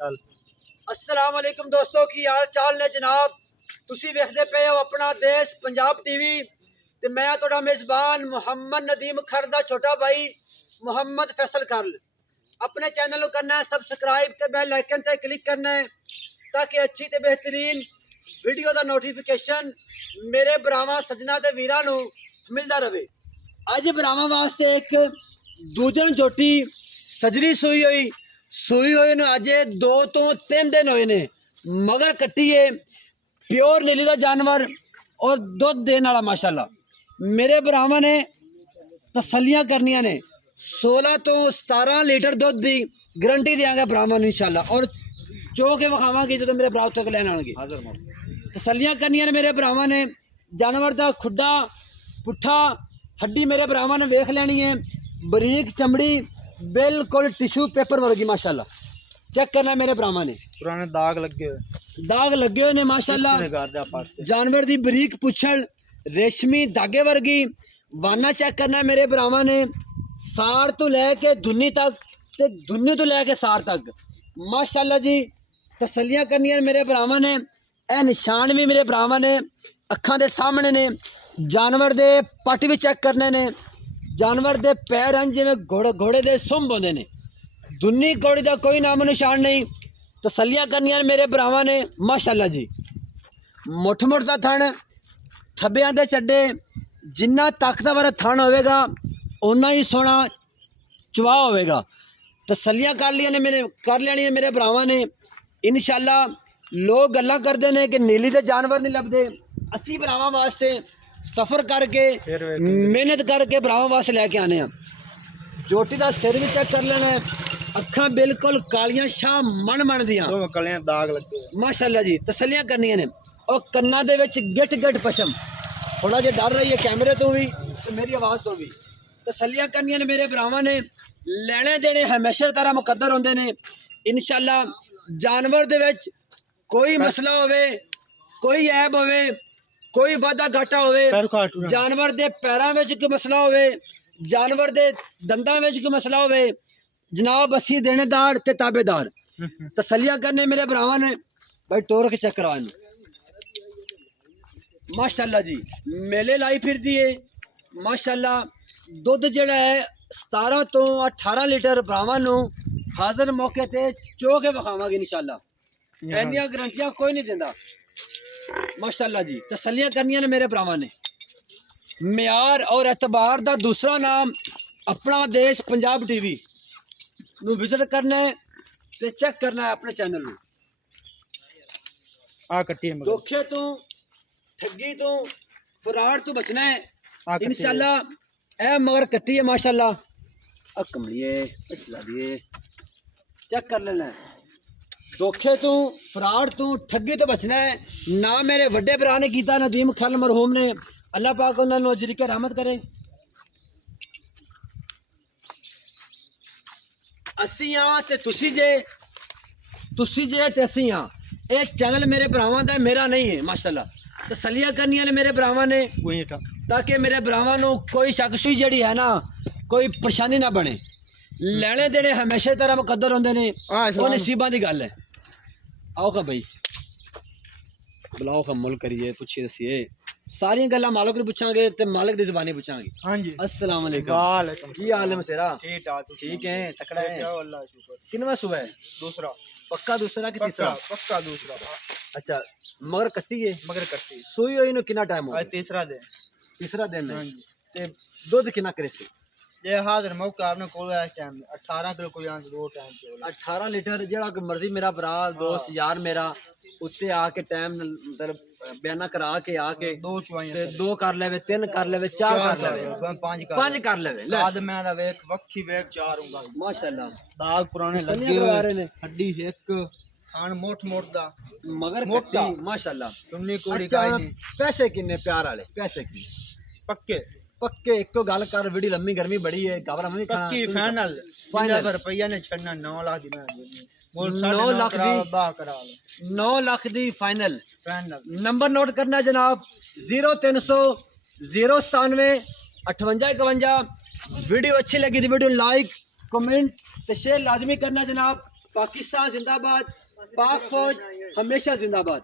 चल अस्सलाम वालेकुम दोस्तों की हाल चाल ने जनाब। तुसी वेखदे पे हो अपना देश पंजाब टीवी ते मैं तुहाडा मेज़बान मुहम्मद नदीम खर दा छोटा भाई मुहम्मद फैसल खर। अपने चैनल को करना है सब्सक्राइब ते बेल आइकन ते क्लिक करना है ताकि अच्छी ते बेहतरीन वीडियो दा नोटिफिकेशन मेरे भरावां सजना ते वीरां नूं मिलदा रहे। अज भरावां वास्ते एक दूजन झोटी सजरी सूई हुई ने अजे 2 तो 3 दिन होए ने। मगर कट्टी है प्योर नीली का जानवर और दुध देने वाला माशाल्लाह। मेरे भरावां ने तसलियां करनियां ने 16 तो 17 लीटर दुध की गारंटी देंगे भरावां नूं इंशाल्लाह। और चो के विखावांगे जो मेरे भरा उत्थे लैन आउणगे। तसलियां करनियां ने मेरे भरावां ने। जानवर का खुड्डा पुट्ठा हड्डी मेरे भरावां ने वेख लैनी है। बरीक चमड़ी बिल्कुल टिश्यू पेपर वर्गी माशाल्लाह। चेक करना मेरे भरावां ने। पुराने दाग लगे हुए ने माशाल्लाह। जानवर की बरीक पुछड़ रेशमी धागे वर्गी वाना चेक करना मेरे भरावां ने। सार तो लैके धुन्नी तक ते धुन्नी तो लैके सार तक माशाल्लाह जी। तसलियां करनियां मेरे भरावां ने। यह निशान भी मेरे भरावां ने अखां दे सामने ने। जानवर दे पट भी चेक करने ने। जानवर दे पैर हैं जिवें घोड़े दे सुंभ होंदे ने। दुन्नी घोड़ी का कोई नाम निशान नहीं। तसलियां करनियां मेरे भरावां ने माशाल्लाह जी। मुठ दा थण थब्बियां दे चड्डे जिन्ना ताकतवर थण होवेगा उन्ना ही सोहना चवा होवेगा। तसलियां कर लिया मेरे भरावां ने इंशाल्लाह। लोग गल्लां करदे ने कि नीली दे जानवर नहीं लभदे। असी भरावां वास्ते सफ़र करके मेहनत करके भरावां वास्ते लैके आने हैं। जोटी का सिर भी चेक कर लेना है। अखां बिल्कुल कालियां शाह मन दियां दाग लगे माशाल्लाह जी। तसलियां करनियां ने। और कन्ना दे विच गिट पशम थोड़ा जिहा डर रही है कैमरे तो भी ते मेरी आवाज़ तो भी। तसलियां करनियां ने मेरे भरावां ने। लैने देने हमेशा तरह मुकद्दर होंदे ने इंशाल्लाह। जानवर दे विच कोई मसला होवे कोई ऐब होवे कोई वाधा घाटा होवे जानवर दे पैरां विच कोई मसला होवे जानवर दे दंदां विच कोई मसला होवे जनाब असी देनेदार ते ताबेदार। तसलियां करने मेरे भरावां ने। भाई टोर के चेक करा माशाल्लाह जी। मेले लाई फिरदी है माशाल्लाह। दुध जिहड़ा है 17 तो 18 लीटर भरावां नूं हाजिर मौके ते चो के विखावांगे इंशाल्लाह। इन्नियां गारंटियां कोई नहीं दिंदा माशाल्लाह जी। तसलियां करनियां ने मेरे भरावां ने। म्यार और एतबार दा दूसरा नाम अपना देश पंजाब टीवी नूं विजिट करना है ते चेक करना है अपने चैनल नूं। आ कट्टी धोखे तो ठगी तो फराड तो बचना है इंशाल्लाह। ए मगर कट्टी है माशाल्लाह। कमलिए पिछला दिए चेक कर लेना है। धोखे तो फराड तो ठगी तो बचना है ना। मेरे वड्डे भरा ने कीता नदीम खल मरहूम ने अल्लाह पाक उन्होंने अजरी के रहमत करे। असी हाँ ते तुसी जे ते असी हाँ। ये चैनल मेरे भरावां दा मेरा नहीं है माशाल्लाह। तसलियां करनियां ने मेरे भरावां ने ताकि मेरे भरावां नूं कोई शक शुई जिहड़ी है ना कोई परेशानी ना बने। लैने देने हमेशा तरह मुकद्दर होंदे ने वो नसीबां दी गल है। आओ खा भाई बुलाओ खा मुल करिए पूछिए दसिए सारियां गल्लां मालिक नूं पुछांगे ते मालिक दी ज़बानी पुछांगे। हां जी अस्सलाम वालेकुम की हाल है मसेरा? ठीक है तकड़ा है अल्लाह शुक्र। किनवा सुबह है? दूसरा पक्का दूसरा कि तीसरा? पक्का दूसरा। अच्छा मगर कट्टी है मगर कट्टी सूई होई नूं कितना टाइम हो आज तीसरा दिन है ते दुध कितना करे सी? ये हाजिर मौका आपने कोल इस टाइम 18 किलो कोई आंच 2 टाइम पे 18 लीटर जेड़ा कोई मर्जी मेरा भरा दोस्त यार मेरा उत्ते आके टाइम मतलब बयाना करा के आके 2 चवाइयां ते 2 कर लेवे 3 कर लेवे 4 कर लेवे 5 कर लेवे ले बाद मैं दा वेख वक्खी वेख 4 होगा माशाल्लाह। दाग पुराने लगे हुए हड्डी एक खान मोट दा मगर मोटा माशाल्लाह। तुमने कोड़ी अच्छा, काई नहीं पैसे किन्ने प्यार वाले पैसे की पक्के एक तो गल कर वीडियो लंबी गर्मी बड़ी है घबरा नहीं खाना पक्की फाइनल फाइनल रुपया ने छड़ना 9 लाख दी 9 लाख दी 9 lakh the final. Number note करना जनाब 0300 097 58 51। वीडियो अच्छी लगी तो वीडियो लाइक कमेंट तो शेयर लाजमी करना जनाब। पाकिस्तान जिंदाबाद, पाक फौज हमेशा जिंदाबाद।